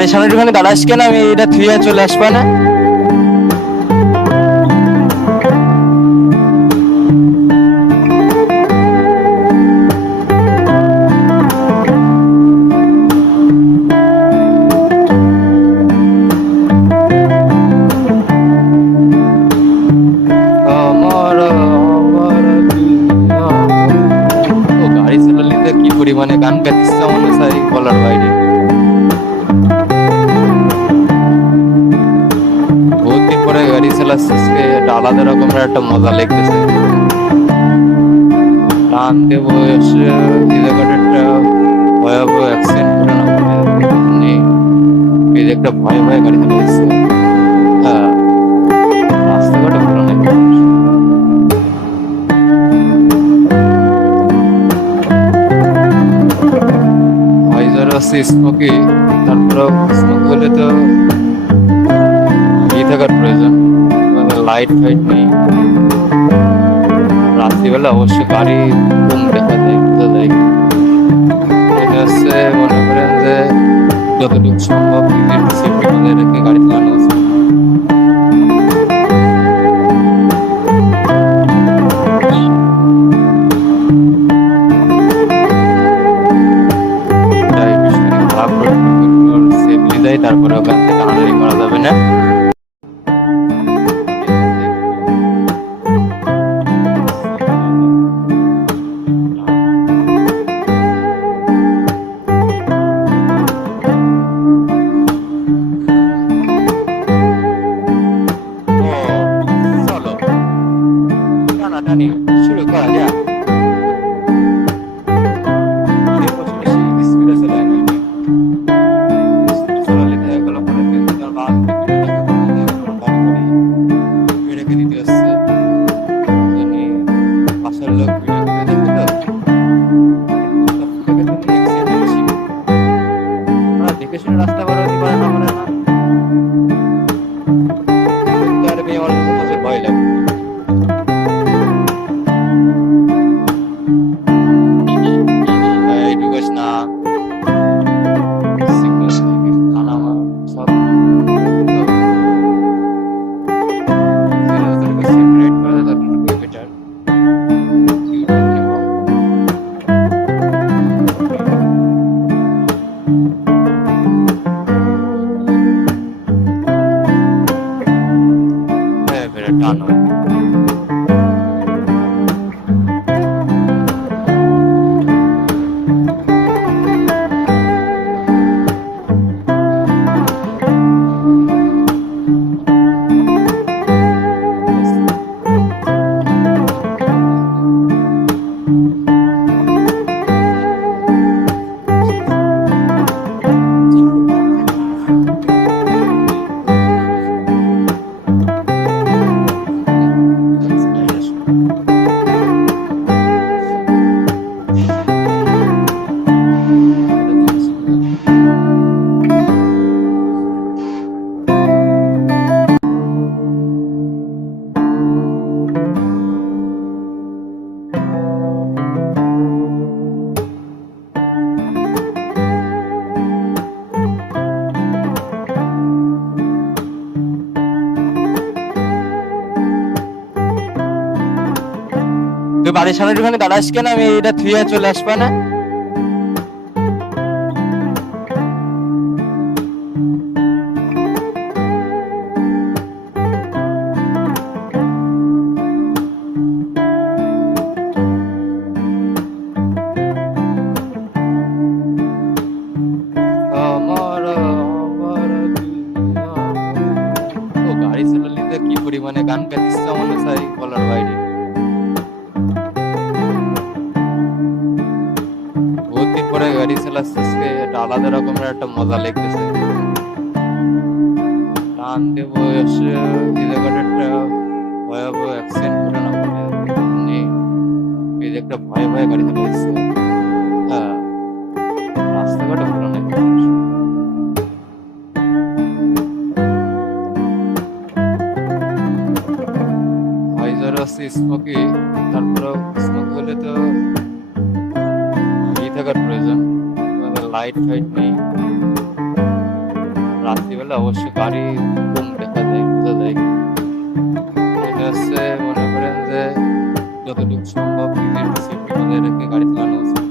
বাড়ির সামনে একটুখানি দাঁড়াস কেন, আমি এটা থুয়ে চলে আসবা না। আমার আমার দুনিয়া। ও গাড়ি চালালে কি পরিমাণে গান গাইতেছে মনে চাই বলার বাইরে। বহুত দিন পরে গাড়ি চালাচ্ছে, আজকে একটা আলাদা রকমের একটা মজা লাগতেছে। টান দেবো এসে এই জায়গাটা একটা ভয়াবহ অ্যাক্সিডেন্ট করে না বলে মানে এই যে একটা ভয়ে ভয়ে গাড়ি চালাচ্ছে। হ্যাঁ, রাস্তাঘাটে ভালো নাই। ভাইজার আছে স্মোকি, তারপরে স্মোক হলে তো থাকার প্রয়োজন, লাইট ফাইট নেই। রাত্রিবেলা অবশ্য গাড়ি কম দেখা যায়, বোঝা যায়। এটা হচ্ছে মনে করেন যে যতটুকু সম্ভব নিজের সেফটি বজায় রেখে গাড়ি চালানো উচিত। খারাপ রোড সেফলি যায়, তারপরে ওখান থেকে টানাটানি করা যাবে না। চলো টানাটানি শুরু করা যাক। স্পিডে চালায় না, চালালে দেখা গেল পরে গাড়ি রেখে দিতে হচ্ছে। পাশের লোক ভিডিও করে দেখবে তো দেখে শুনে রাস্তা পার হতে পারে না, মানে না আমার কাছে ভয় লাগে। এই ঢুকাস না, টানো। তুই বাড়ির সামনে একটুখানি দাঁড়াস কেন, আমি এটা থুয়ে চলে আসবা না। আমার আমার দুনিয়া। ও গাড়ি চালালে কি পরিমাণে গান গাইতেছে মনে চাই বলার বাইরে। বহুত দিন পরে গাড়ি চালাচ্ছে, আজকে একটা আলাদা রকমের একটা মজা লাগতেছে। টান দেবো এসে এই জায়গাটা একটা ভয়াবহ অ্যাক্সিডেন্ট করে না বলে মানে এই যে একটা ভয়ে ভয়ে গাড়ি চালাচ্ছে। হ্যাঁ, রাস্তাঘাটে ভালো নাই। ভাইজার আছে স্মোকি, তারপরে স্মোক হলে তো থাকার প্রয়োজন, লাইট ফাইট নেই। রাত্রিবেলা অবশ্য গাড়ি কম দেখা যায়, বোঝা যায়। এটা হচ্ছে মনে করেন যে যতটুকু সম্ভব নিজের সেফটি বজায় রেখে গাড়ি চালানো উচিত।